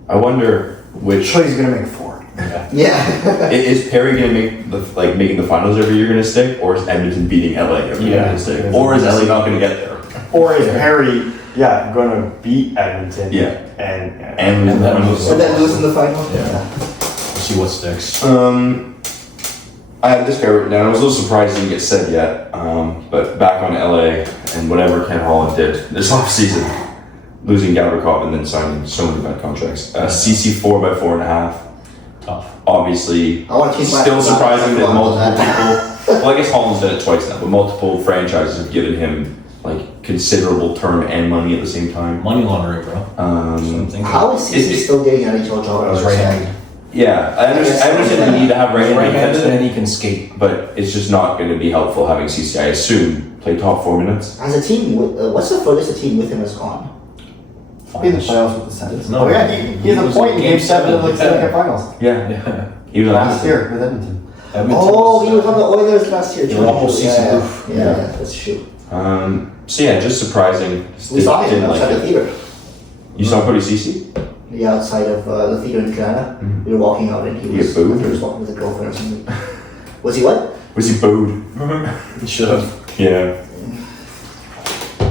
I wonder which So he's gonna make 4. Yeah. Yeah. is Perry going to make making the finals every year going to stick, or is Edmonton beating LA every year Yeah. going to stick, or is LA not going to get there? Or is Harry, gonna beat Edmonton? Yeah. And And lose the then finals. And then lose in the final. Yeah. We'll see what sticks. I had this guy written down. I was a little surprised it didn't get said yet. But back on LA and whatever Ken Holland did this offseason, losing Gavrikov and then signing so many bad contracts. CC 4 by 4.5. Tough. Obviously, I want to keep my still surprising that multiple that. people. Well, I guess Holland's done it twice now, but multiple franchises have given him like considerable term and money at the same time. Money laundering, bro. Something. How is CC still getting an NHL job? I was right-handed. Yeah, I understand the need to have Right-handed, right-handed and he can skate. but it's just not going to be helpful having CC. I assume play top 4 minutes. As a team, what's the furthest a team with him has gone? be in the playoffs with the Sens. No. Oh yeah, he has a point in Game 7 of the Stanley Cup Finals. Yeah, Yeah. he was on Last year with Edmonton. Oh, he was on the Oilers last year. They were almost yeah, CC yeah, proof. yeah, that's true. So yeah, just surprising. We saw him Didn't like outside the it. theater. You saw Cody Ceci? Yeah, outside of the theater in Canada. We were walking out and he He was, get booed? he was walking with a girlfriend or something. Was he what? Was he booed? He should have. Yeah.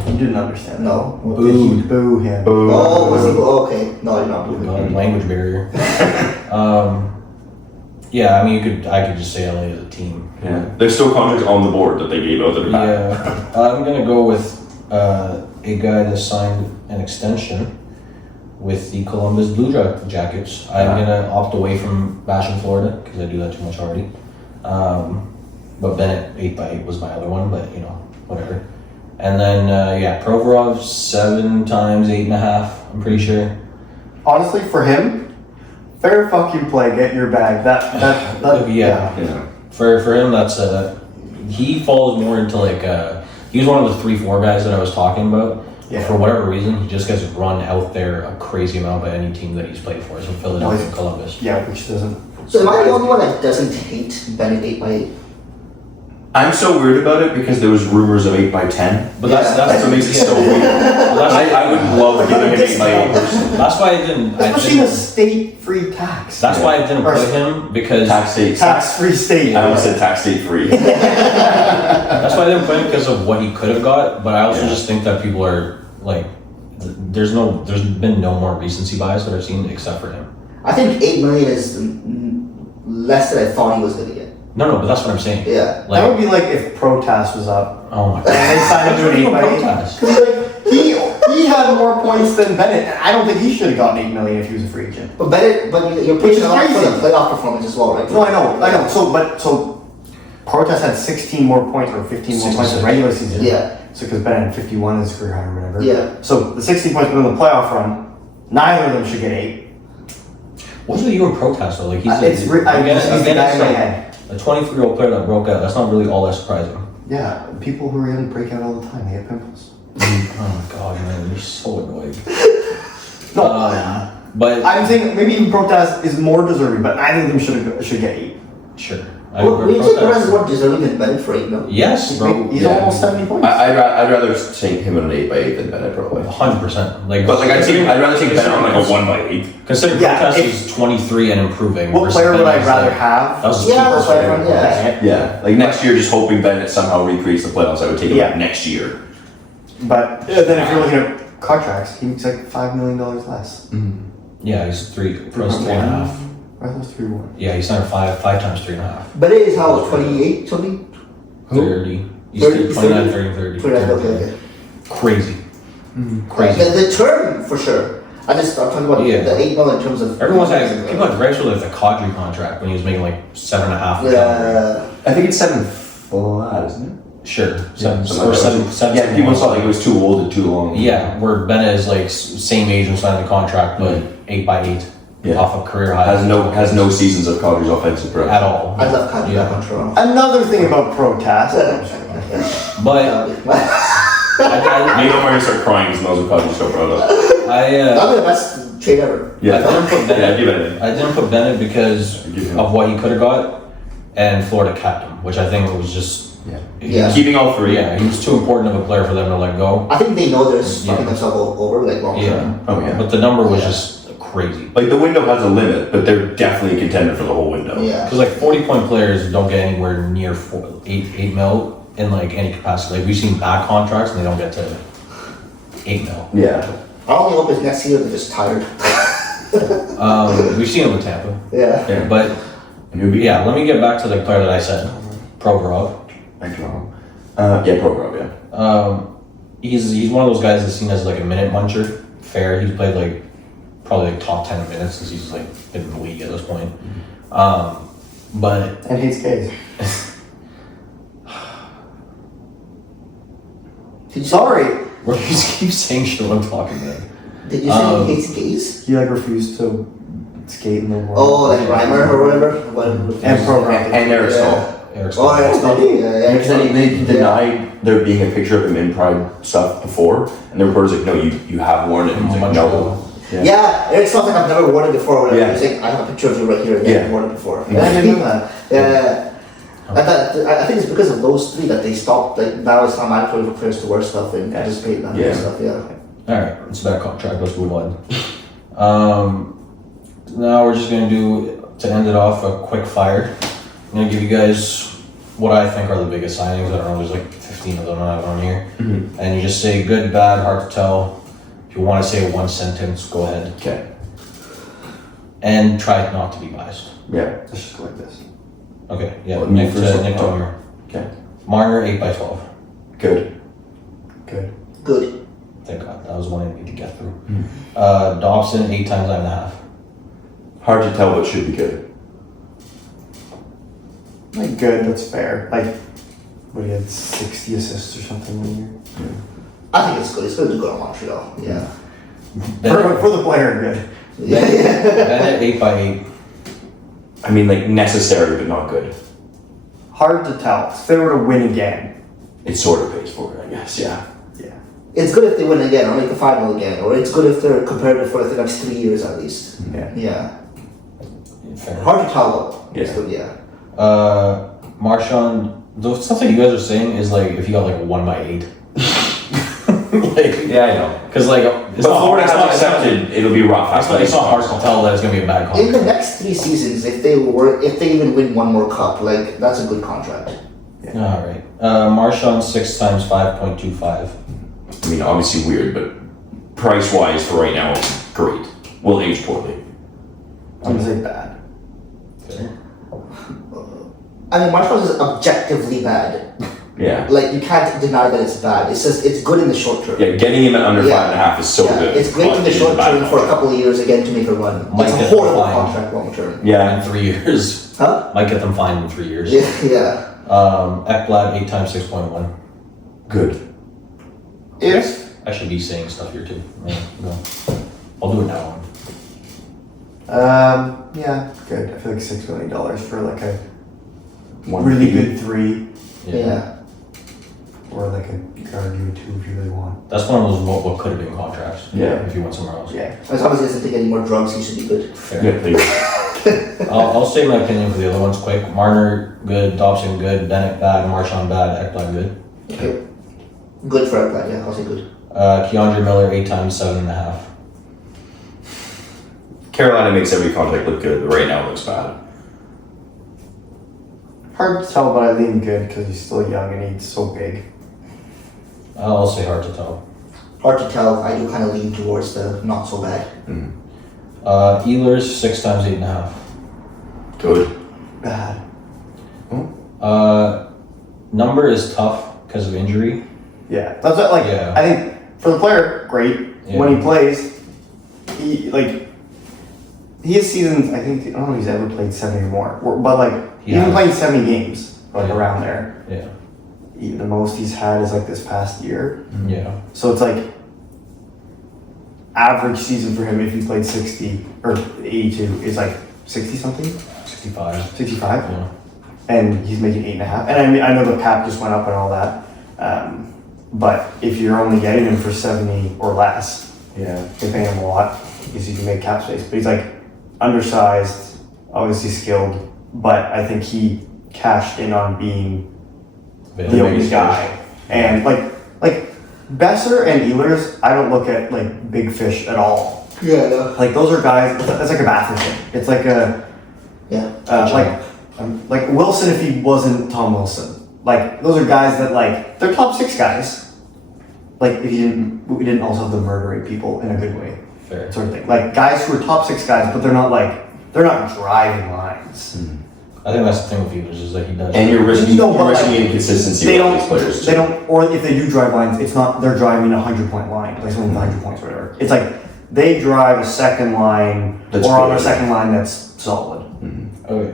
You didn't understand. No. What did he boo him? Booed. Oh, was he? Oh, okay. No, I did not believe him. Language barrier. Yeah, I mean, I could just say LA as a team. Yeah. There's still contracts on the board that they gave out that are bad. Yeah, I'm gonna go with a guy that signed an extension with the Columbus Blue Jackets. I'm gonna opt away from bashing Florida because I do that too much already. But Bennett 8x8 was my other one, but you know, whatever. And then Provorov 7 times 8.5. I'm pretty sure. Honestly, for him, fair fucking play. Get your bag. That Yeah. Yeah. For him, that's he falls more into like he was one of the 3-4 guys that I was talking about. Yeah. For whatever reason, he just gets run out there a crazy amount by any team that he's played for. So Philadelphia, and Columbus. Yeah, which doesn't. So am I the only one that doesn't hate Bennett 8x8? I'm so weird about it because there was rumors of 8x10. But that's That's what makes it so weird. I would love giving him 8x8 person. that's why I didn't. Especially in a state-free tax. That's why I didn't Or- put him because Tax state. Tax-free state. I almost said tax state free. that's why I didn't put him because of what he could have got. But I also Yeah. just think that people are like, there's been no more recency bias that I've seen except for him. I think 8 million is less than I thought he was gonna get. No, but that's what I'm saying. Yeah. That would be like if Protas was up. Oh my god. And they signed him to an 8x8. Protas. He had more points than Bennett, and I don't think he should have gotten 8 million if he was a free agent. But Bennett, you're Which is pushing a lot for crazy. the playoff performance as well, right? No, I know. So Protas had 16 more points or 15 more points in 66. regular season. Yeah. So because Bennett had 51 is career high or whatever. Yeah. So the 60 points in the playoff run, neither of them should get 8. What's with you and protest though? Like he's I just he's the guy in my head. a 23-year-old player that broke out. That's not really all that surprising. Yeah, people who are young break out all the time. They get pimples. Oh my god, man, you're so annoying. No, But I'm saying maybe even protest is more deserving, but neither of them should get 8. sure. Well, we think Perez is more deserving than Bennett for 8 mil. Yes, bro. He's yeah. almost 70 points. I'd rather take him on an 8x8 than Bennett probably. 100%. Like, But like I'd rather take Bennett on on like a 1x8. consider Yeah, protest if- is 23 and improving. What versus player would I Bennett's rather like- have? That was his Yeah, cheapest that's what I player. found, yeah. Yeah, like next year, just hoping Bennett somehow recreates the playoffs. I would take him Yeah. next year. But then if you're looking at contracts, he makes like $5 million less. Yeah, he's 3 plus 3.5. I thought it was 3-1. Yeah, he's signed 5 times 3.5. Bennett is how, 28, something? 30. He's 30, 29, 30, 30. 29, okay. Crazy. Crazy. The term, for sure. I'm talking about Yeah. the 8 mil in terms of... Everyone's like, people had gripes with like the Kadri contract when he was making like 7.5. Yeah. I think it's 7 flat, isn't it? Sure. Seven, something or like that. seven, Yeah, people thought like it was too old and too long. Yeah, where Bennett is like same age and signed the contract, but 8x8 Yeah. off of career high. Has no seasons of Calgary's offensive production. at all. I love Kadri back on Toronto. Another thing about protest. But Maybe I'm going to start crying because Moses probably so proud of. That'll be the best trade ever. I didn't put Yeah, Bennett. give it. I didn't put Bennett because Give him- of what he could have got, and Florida kept him, which I think was just Yeah. Keeping all three. Yeah, he was too important of a player for them to let go. I think they know they're fucking Yeah. themselves over, like, long Yeah. term. Oh yeah. But the number was Yeah. just crazy. Like the window has a limit, but they're definitely a contender for the whole window. Yeah. Because like 40-point players don't get anywhere near 8 mil in like any capacity. Like we've seen bad contracts and they don't get to 8 mil. Yeah. I only hope it's next year they're just tired. We've seen it with Tampa. Yeah. Yeah. But And you'll be yeah, let me get back to the player that I said, Provorov. Thank you, Rob. Yeah, Provorov, yeah. He's one of those guys that's seen as like a minute muncher. Fair. He's played like probably like top 10 minutes since he's like been in the league at this point. But And hates gays. Did you Sorry. where you keep saying shit when I'm talking, man. Did you say he hates gays? He like refused to skate in the world. Oh, like Reimer or whatever? And Provorov. And Eric Stahl. Eric Oh, Staal. Eric Staal. Yeah, Because then he denied there being a picture of him in Pride stuff before, and the reporter's like, no, you have worn it. And he's like, no. Montreal. Yeah, Eric Stahl's like, I've never worn it before. Or whatever. Yeah. He's like, I have a picture of you right here. Yeah. I've worn it before. I didn't know that. Yeah. I think it's because of those three that they stopped. Like now, it's not mandatory for players to wear stuff and participate in that kind of Yeah. stuff. Yeah. Alright, it's about contract, let's move on. Now we're just gonna do, to end it off, a quick fire. I'm gonna give you guys what I think are the biggest signings. I don't know, there's like 15 of them I have on here. And you just say good, bad, hard to tell. If you wanna say one sentence, go ahead. Okay. And try not to be biased. Yeah. Let's just go like this. Okay, yeah, Well, me Nick, first. Nick Oh. Tomer. Okay. Marner, 8x12. Good. Good. Good. Thank God, that was one I need to get through. Dobson, 8 times 9.5. Hard to tell, but should be good. Like good, that's fair. Like, what he had 60 assists or something one year. I think it's good. It's good to go to Montreal. Yeah. For the player, good. Yeah. Bennett, 8x8. I mean, like necessary, but not good. Hard to tell. If they were to win again, It sort of pays for it, I guess. Yeah. yeah. It's good if they win again or make the final again, or it's good if they're competitive for the next 3 years at least. Yeah. Yeah. Fair. Hard to tell though. Yeah. It's good, yeah. Marchand, the stuff that you guys are saying is like if you got like a 1x8. Like, Yeah, I know. because like it's But not, Florida it's has not, accepted it'll be rough. it's not hard to tell that it's gonna be a bad In contract. the next 3 seasons, if they even win one more cup, like that's a good contract. All right, Marchand 6 times 5.25. I mean, obviously weird, but price-wise for right now, great. Will age poorly. I'm gonna say bad. I mean, Marshall is objectively bad. Yeah. Like you can't deny that it's bad. It's just it's good in the short term. Yeah, getting him at under Yeah. 5.5 is so Yeah, good. it's great but in the it is short a bad term for a contract. couple of years again to make a run. Might It's a get horrible fined. contract long term. Yeah. In 3 years, Huh? might get them fined in 3 years. Yeah, yeah. Ekblad 8 times 6.1. Good. If I should be saying stuff here too. Yeah, no. I'll do it now. yeah, good. I feel like $6 million for like a One really fee. good 3, Yeah. or like a guard you 2 if you really want. That's one of those what could have been contracts. Yeah. If you went somewhere else. Yeah. As long as he doesn't take any more drugs, he should be good. Fair. Yeah, please. I'll say my opinion for the other ones quick. Marner, good. Dobson, good. Bennett, bad. Marchand, bad. Ekblad, good. Okay. Good for a plan, yeah, I'll say good. Keandre Miller, 8 times 7.5. Carolina makes every contract look good, but right now it looks bad. Hard to tell, but I lean good because he's still young and he's so big. I'll say hard to tell. Hard to tell, I do kind of lean towards the not so bad. Ehlers, 6 times 8.5. Good. Bad. Number is tough because of injury. Yeah, that's what, like, Yeah. I think for the player, great. Yeah. When he plays, he has seasons, I think, I don't know if he's ever played 70 or more, but like, He he's been has. playing 70 games, like Yeah. around there. Yeah. The most he's had is like this past year. Yeah. So it's like, average season for him if he played 60 or 82 is like 60 something, 65. 65, Yeah. and he's making 8.5. And I mean, I know the cap just went up and all that, but if you're only getting him for 70 or less, Yeah. you're paying him a lot because you can make cap space. But he's like undersized, obviously skilled, but I think he cashed in on being the only guy. And like Besser and Ehlers, I don't look at like big fish at all. Yeah, no. Like those are guys. It's like a Matheson. It's like a Yeah. like Wilson if he wasn't Tom Wilson. Like those are guys that like they're top 6 guys. Like if we didn't also have the murdering people in a good way, Fair. sort of thing. Like guys who are top 6 guys, but they're not driving lines. I think that's the thing with Ehlers is that he does. And you're risking, No, but, like, inconsistency They with don't. these players. They don't. Or if they do drive lines, it's not they're driving a 100-point line, like someone with 100 points, or whatever. It's like they drive a second line That's or on a good. second line that's solid. Okay.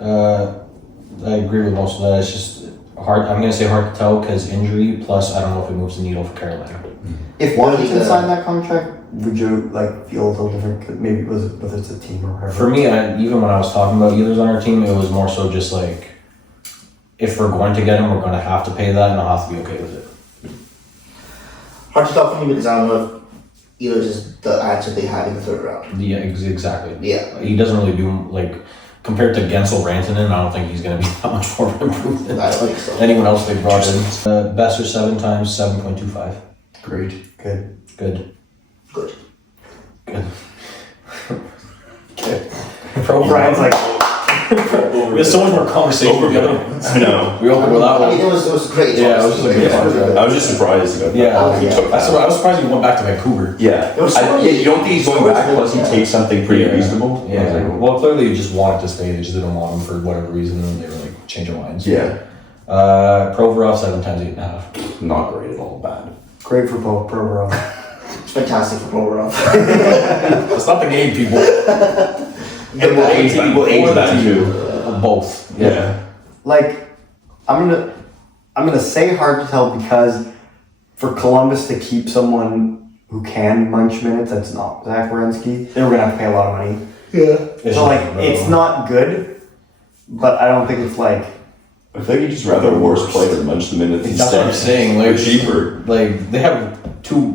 I agree with most of that. It's just hard. I'm gonna say hard to tell because injury. Plus, I don't know if it moves the needle for Carolina. If Washington signed that contract, would you like feel a little different? 'Cause maybe it was whether it's a team or whatever. For me, even when I was talking about Ehlers on our team, it was more so just like, if we're going to get him, we're going to have to pay that, and I'll have to be okay with it. Hard to tell for me because I don't know if Ehlers is the answer they had in the 3rd round. Yeah, exactly. Yeah. He doesn't really do like compared to Gensel Rantanen. I don't think he's going to be that much more of an improvement I don't think so. than anyone else they brought in. Besser 7 times 7.25. Great. Good. Good. Good. Good. Okay. Pro Brian's like, we had so much more conversation with the other ones. I know. We opened with that I mean, one. it was great. Yeah, it was just a good one. I was just surprised about Yeah, that. He yeah. took that. I was surprised he went back to Vancouver. Yeah. There was so many- You don't think he's going back unless he Yeah. takes something pretty Yeah. reasonable? Yeah. Well, clearly he just wanted to stay. They just didn't want him for whatever reason, and they were like, change their minds. Yeah. Provorov 7 times 8.5. Not great at all. Bad. great for both Provorov. It's fantastic for Provorov. That's not the game, people. And we'll age that too. Both. Yeah. Like, I'm gonna say hard to tell because for Columbus to keep someone who can munch minutes, that's not Zach Werenski. They were gonna have to pay a lot of money. Yeah. So like, it's not good, but I don't think it's like. I think you'd just rather a worse player than munch the minutes That's what I'm saying. Like, cheaper. Like, they have 2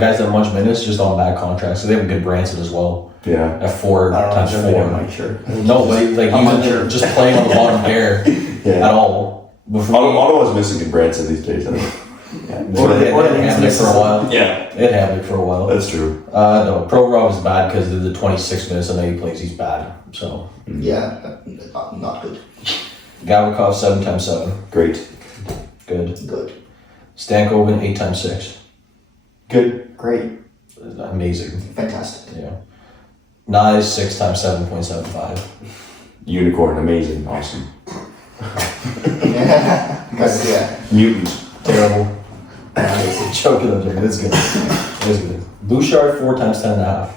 guys that munch minutes just on bad contracts. So they have a good Branson as well. Yeah. At 4 I don't times know, maybe I'm 4. not sure. No, but like I'm he's not sure. just playing on the bottom pair at all. Before Ottawa's missing in Branson these days, I think. Or they they- or had they- Hamnick for a while. Yeah. They had Hamnick for a while. That's true. No, Provorov is bad because of the 26 minutes and then he plays, he's bad. So Yeah. Not good. Gavrikov 7 times 7, Great. good. Good. Stankoven 8 times 6, Good, great. amazing. Fantastic. Yeah. Nyes 6 times 7.75. Unicorn. Amazing. Awesome. Yeah. Mutant. Terrible. Joking, I'm joking. It's good. It's good. Bouchard 4 times 10.5.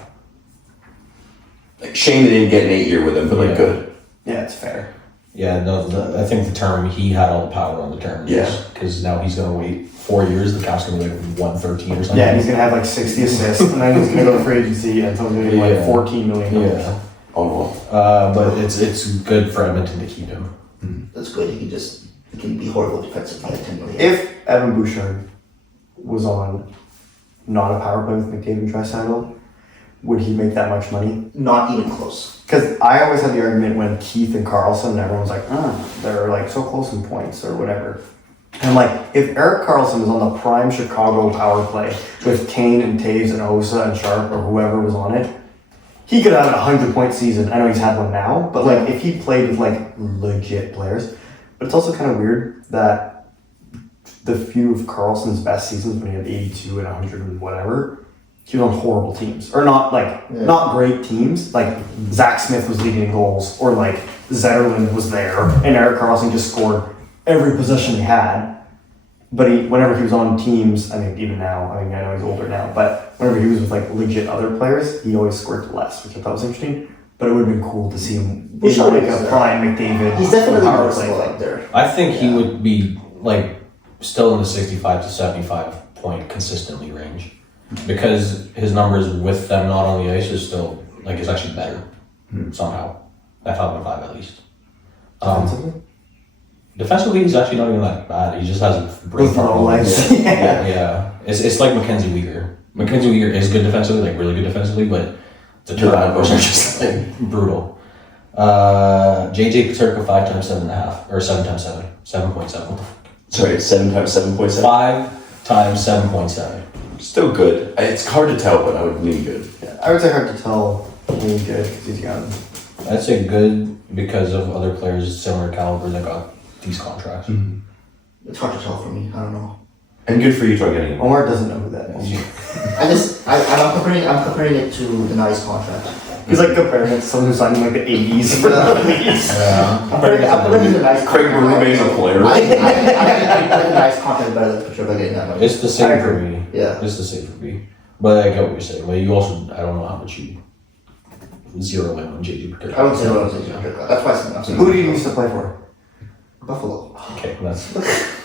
Shame they didn't get an 8-year with him, but Yeah. like good. Yeah, it's fair. Yeah, no, I think the term, he had all the power on the terms. Yeah. Because now he's going to wait 4 years, the cap's going to be like 113 or something. Yeah, he's gonna have like 60 assists, and then he's gonna go to free agency, and so he's gonna get like Yeah. $14 million. Yeah. Oh, But it's good for Edmonton to keep him. That's good. He can be horrible defensively at 10 million. If Evan Bouchard was on not a power play with McDavid and Draisaitl, would he make that much money? Not even close. Because I always had the argument when Keith and Carlson, everyone was like, they're like so close in points or whatever. And I'm like, if Eric Carlson was on the prime Chicago power play with Kane and Taves and Osa and Sharp or whoever was on it, he could have had a 100-point season. I know he's had one now, but like if he played with like legit players. But it's also kind of weird that the few of Carlson's best seasons when he had 82 and 100 and whatever, he was on horrible teams. Or not not great teams. Like Zach Smith was leading in goals, or like Zetterlund was there, and Eric Carlson just scored every possession he had. But whenever he was on teams, I mean, even now, I mean, I know he's older now, but whenever he was with like legit other players, he always scored less, which I thought was interesting. But it would have been cool to see him in Bouchard like is, a prime McDavid. He's definitely power noticeable play. out there. I think he would be like still in the 65 to 75 point consistently range. Because his numbers with them not on the ice is still, like, it's actually better somehow. At 5.5 at least. Defensively, he's actually not even that bad. He just has a brain With no problem. legs. Yeah. It's like Mackenzie Weegar. Mackenzie Weegar is good defensively, like really good defensively, but the turnovers are just like brutal. JJ Paterka 5 times 7.5 or 7 times 7, 7.7. sorry, 7 times 7.7. 5 times 7.7. Still good. It's hard to tell, but I would lean good. I would say hard to tell when he's good because he's young. I'd say good because of other players similar caliber that got these contracts. It's hard to tell for me. I don't know. And good for you trying getting him. Omar doesn't know who that is. I'm comparing it to the nice contract. He's like comparing it to someone who signed in like the 80s for the leagues. Yeah. I'm comparing it to the nice Craig contract. Berube is a player. I think the nice contract better than Patrick getting that money. It's the same for me. Yeah. It's the same for me. But I get what you're saying. But you also, I don't know how much you zero in on JJ Paterka. I would say what I was saying. That's why I'm saying. Who did he used to play for? Buffalo. Okay, that's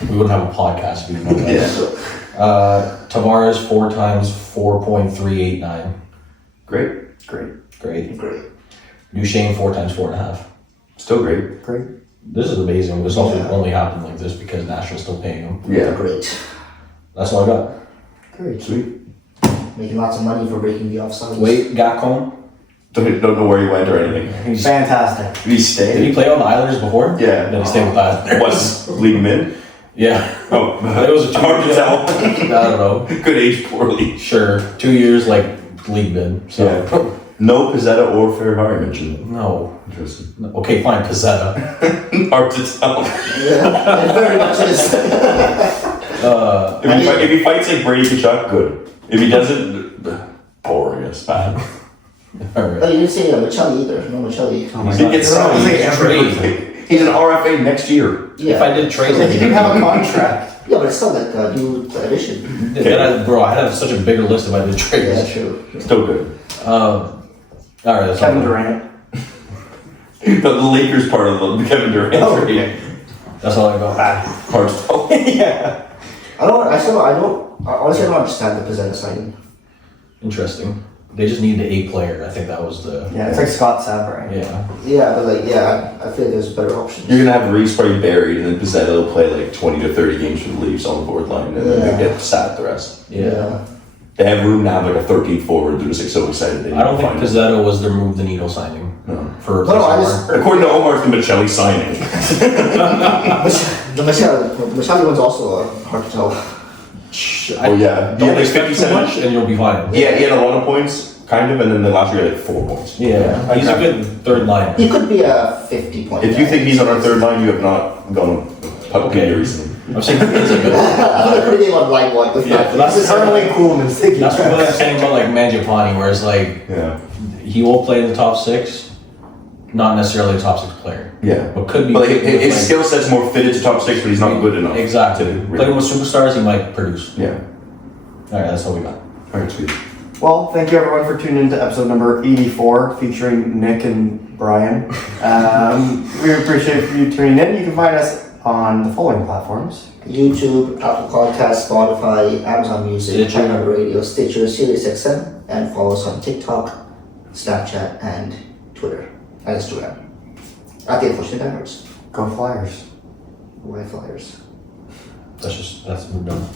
we wouldn't have a podcast if we didn't know that. Yeah. Tavares 4 times 4.389. Great. Great. Great. Duchesne 4 times 4.5. Still great. This is amazing. This also Yeah. only happened like this because Nashville's still paying him. Yeah. Great. That's all I got. Great. Sweet. Making lots of money for breaking the offsides. Wait, Gacon. Don't know where he went or anything. He's, Fantastic. Did he did stay? he play on the Islanders before? Yeah. Then he stayed with the Islanders. What's leave him in? Yeah. Oh, It was a hard to tell. I don't know. Could age poorly. Sure. 2 years like league bid. So Yeah. No Pizzetta or Ferrari mentioned. no. Interesting. Okay, fine, Pizzetta. Hard to tell. Yeah, it very much is. If he fights like Brady Kachuk, good. If he doesn't, boring. It's bad. All Oh, right. you didn't say Michelli either. No Michelli. Oh my He God. gets It's signed. like He's every- trade. He's an RFA next year. Yeah. If I did trade He didn't have a contract. Yeah, but it's still like a new addition. then Bro, I had such a bigger list if I did Yeah, trades. true. Still good. All right, that's Kevin all. Durant. The Lakers part of the Kevin Durant Oh, trade. okay. That's all I got. Hard to tell. Yeah. Honestly, I don't understand the Pizzetta signing. Interesting. They just needed an A player. I think that was the. Yeah, it's like Scott Sabra. Yeah. Yeah, but I feel like there's better options. You're gonna have Reese probably buried, and then Pizzetta will play like 20 to 30 games for the Leafs on the board line, and then they get sat the rest. Yeah. They have room to have like a 13th forward. They're just like so excited. They I don't need to think find Pizzetta was their move the needle signing No. for No, I just- it. According to Omar, it's the Michelli signing. The Michelli one's also hard to tell. Oh yeah, he Don't had like expect too 57. much and you'll be fine. Yeah, he had a lot of points, kind of, and then the last year he had like 4 points. Yeah. He's a good third liner. He could be a 50-point If you guy. think he's on our third line, you have not gone public Okay. media recently. I'm saying he's a good. He could be on line one with Yeah, that. that's This is Harley Coolman's taking That's what I'm saying about like Mangiapane, where it's like Yeah. he will play in the top 6, not necessarily a top 6 player, Yeah. but could be. But like, his like- skill set's more fitted to top 6, but he's not good enough. Exactly. to Playing really. with superstars, he might produce. Yeah. All right, that's all we got. Alright, sweet. Well, thank you everyone for tuning into episode number 84 featuring Nick and Brian. We appreciate you tuning in. You can find us on the following platforms. YouTube, Apple Podcasts, Spotify, Amazon Music, Stitcher. iHeart Radio, Stitcher, SiriusXM, and follow us on TikTok, Snapchat, and Twitter, and Instagram. At the Unfortunate Diverse. Go Flyers. White Flyers. That's we're done.